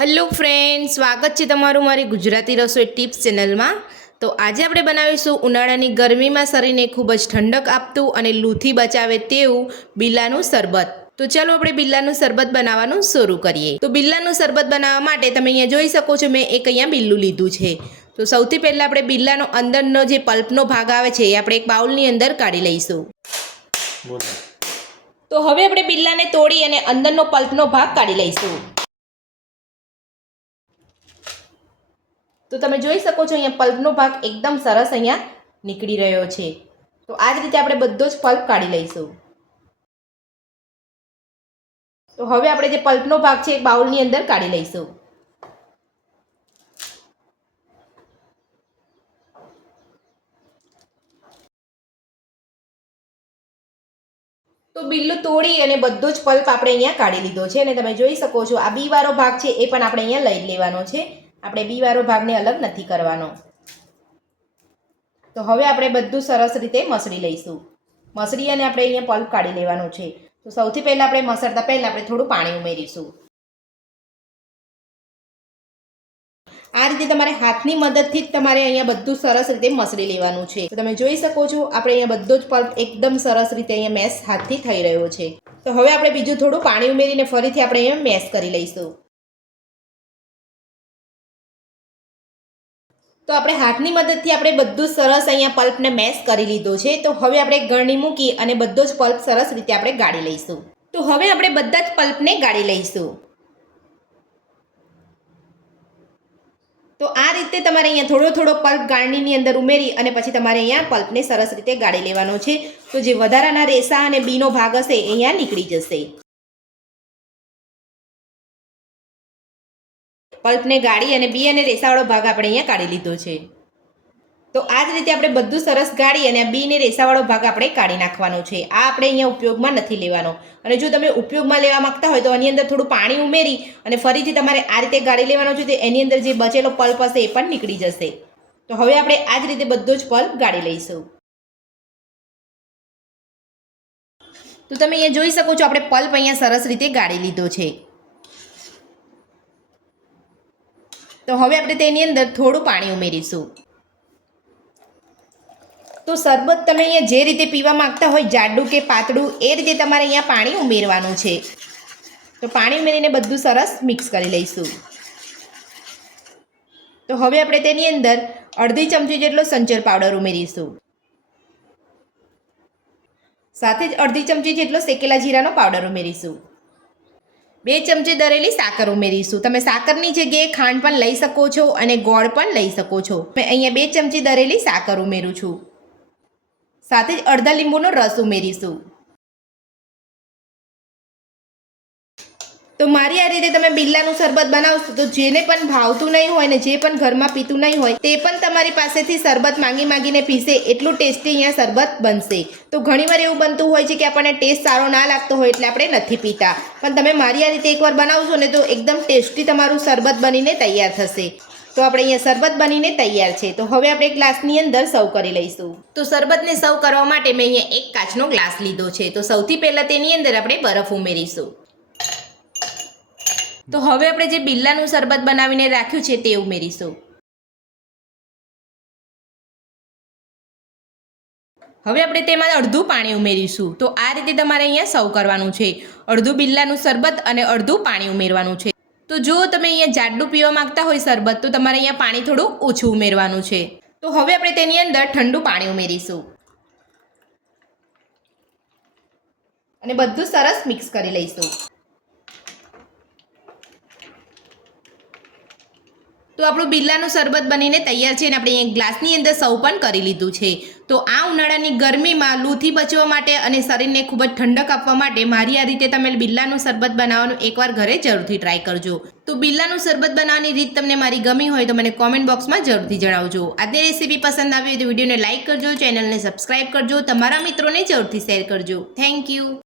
Hello friend, સ્વાગત છે તમારું મારી ગુજરાતી રસોઈ ટિપ્સ ચેનલમાં। તો આજે આપણે બનાવીશું ઉનાળાની ગરમીમાં શરીરને ખૂબ જ ઠંડક આપતું અને લૂથી બચાવે તેવું બિલ્લાનું શરબત। તો ચાલો આપણે બિલ્લાનું શરબત બનાવવાનું શરૂ કરીએ। તો બિલ્લાનું શરબત બનાવવા માટે તમે અહીંયા જોઈ શકો છો, મેં એક અહીંયા બિલ્લું લીધું છે। તો સૌથી પહેલાં આપણે બિલ્લાનો અંદરનો જે પલ્પનો ભાગ આવે છે એ આપણે એક બાઉલની અંદર કાઢી લઈશું। તો હવે આપણે બિલ્લાને તોડી અને અંદરનો પલ્પનો ભાગ કાઢી લઈશું। તો તમે જોઈ શકો છો અહીંયા પલ્પનો ભાગ એકદમ સરસ અહીંયા નીકળી રહ્યો છે। તો આ જ રીતે આપણે બધો જ પલ્પ કાઢી લઈશું। તો હવે આપણે જે પલ્પનો ભાગ છે એક બાઉલની અંદર કાઢી લઈશું। તો બિલ્લું તોડી અને બધો જ પલ્પ આપણે અહીંયા કાઢી લીધો છે અને તમે જોઈ શકો છો આ બી વાળો ભાગ છે એ પણ આપણે અહીંયા લઈ લેવાનો છે। આપણે બી વાળો ભાગને અલગ નથી કરવાનો। તો હવે આપણે બધું સરસ રીતે મસળી લઈશું। મસળી અને આપણે અહીંયા પલ્પ કાઢી લેવાનો છે। તો સૌથી પહેલાં આપણે મસળતા પહેલાં આપણે થોડું પાણી ઉમેરીશું। આ રીતે તમારે હાથની મદદથી જ તમારે અહીંયા બધું સરસ રીતે મસળી લેવાનું છે। તો તમે જોઈ શકો છો આપણે અહીંયા બધો જ પલ્પ એકદમ સરસ રીતે અહીંયા મેશ હાથથી થઈ રહ્યો છે। તો હવે આપણે બીજું થોડું પાણી ઉમેરીને ફરીથી આપણે અહીંયા મેશ કરી લઈશું। તો આપણે હાથની મદદથી આપણે બધું સરસ અહીંયા પલ્પને મેશ કરી લીધો છે। તો હવે આપણે ગળણી મૂકી અને બધો જ પલ્પ સરસ રીતે આપણે ગાળી લઈશું। તો હવે આપણે બધા જ પલ્પને ગાળી લઈશું। તો આ રીતે તમારે અહીંયા થોડો થોડો પલ્પ ગાળણીની અંદર ઉમેરી અને પછી તમારે અહીંયા પલ્પને સરસ રીતે ગાળી લેવાનો છે। તો જે વધારાના રેસા અને બીનો ભાગ હશે એ અહીંયા નીકળી જશે। પલ્પને ગાળી અને બી અને રેસાવાળો ભાગ આપણે અહીંયા કાઢી લીધો છે। તો આ જ રીતે આપણે બધું સરસ ગાળી અને બી ને રેસાવાળો ભાગ આપણે કાઢી નાખવાનો છે। આ આપણે અહીંયા ઉપયોગમાં નથી લેવાનો। અને જો તમે ઉપયોગમાં લેવા માંગતા હોય તો આની અંદર થોડું પાણી ઉમેરી અને ફરીથી તમારે આ રીતે ગાળી લેવાનો છે। તો એની અંદર જે બચેલો પલ્પ હશે એ પણ નીકળી જશે। તો હવે આપણે આ જ રીતે બધો જ પલ્પ ગાળી લઈશું। તો તમે અહીંયા જોઈ શકો છો આપણે પલ્પ અહીંયા સરસ રીતે ગાળી લીધો છે। તો હવે આપણે તેની અંદર થોડું પાણી ઉમેરીશું। તો શરબત તમે અહીંયા જે રીતે પીવા માંગતા હોય, જાડું કે પાતળું, એ રીતે તમારે અહીંયા પાણી ઉમેરવાનું છે। તો પાણી ઉમેરીને બધું સરસ મિક્સ કરી લઈશું। તો હવે આપણે તેની અંદર અડધી ચમચી જેટલો સંચર પાવડર ઉમેરીશું। સાથે જ અડધી ચમચી જેટલો શેકેલા જીરાનો પાવડર ઉમેરીશું। 2 ચમચી દરેલી સાકર ઉમેરીશું। તમે સાકરની જગ્યાએ ખાંડ પણ લઈ શકો છો અને ગોળ પણ લઈ શકો છો। મેં અહીંયા 2 ચમચી દરેલી સાકર ઉમેરું છું। સાથે જ અડધા લીંબુનો રસ ઉમેરીશું। તો મારી આ રીતે તમે બિલ્લાનું શરબત બનાવશો તો જેને પણ ભાવતું નહીં હોય ને જે પણ ઘરમાં પીતું નહીં હોય તે પણ તમારી પાસેથી શરબત માંગીને પીશે, એટલું ટેસ્ટી અહીંયા શરબત બનશે। તો ઘણીવાર એવું બનતું હોય છે કે આપણને ટેસ્ટ સારો ના લાગતો હોય એટલે આપણે નથી પીતા, પણ તમે મારી આ રીતે એકવાર બનાવશો ને તો એકદમ ટેસ્ટી તમારું શરબત બનીને તૈયાર થશે। તો આપણે અહીંયા શરબત બનીને તૈયાર છે। તો હવે આપણે ગ્લાસની અંદર સર્વ કરી લઈશું। તો શરબતને સર્વ કરવા માટે મેં અહીંયા એક કાચનો ગ્લાસ લીધો છે। તો સૌથી પહેલાં તેની અંદર આપણે બરફ ઉમેરીશું। તો હવે આપણે જે બિલ્લાનું શરબત બનાવીને રાખ્યું છે તે ઉમેરીશું। હવે આપણે તેમાં અડધું પાણી ઉમેરીશું। તો આ રીતે તમારે અહીંયા સર્વ કરવાનું છે। અડધું બિલ્લાનું શરબત અને અડધું પાણી ઉમેરવાનું છે। તો જો તમે અહીંયા જાડું પીવા માંગતા હોય શરબત તો તમારે અહીંયા પાણી થોડું ઓછું ઉમેરવાનું છે। તો હવે આપણે તેની અંદર ઠંડુ પાણી ઉમેરીશું અને બધું સરસ મિક્સ કરી લઈશું। તો આપણું બિલ્લાનું શરબત બનીને તૈયાર છે અને આપણે અહીંયા ગ્લાસની અંદર સર્વ પણ કરી લીધું છે। તો આ ઉનાળાની ગરમીમાં લૂથી બચવા માટે અને શરીરને ખૂબ જ ઠંડક આપવા માટે મારી આ રીતે તમે બિલ્લાનું શરબત બનાવવાનું એકવાર ઘરે જરૂરથી ટ્રાય કરજો। તો બિલ્લાનું શરબત બનાવવાની રીત તમને મારી ગમી હોય તો મને કોમેન્ટ બોક્સમાં જરૂરથી જણાવજો। આજની રેસીપી પસંદ આવી હોય તો વિડીયોને લાઇક કરજો, ચેનલને સબસ્ક્રાઇબ કરજો, તમારા મિત્રોને જરૂરથી શેર કરજો। Thank you.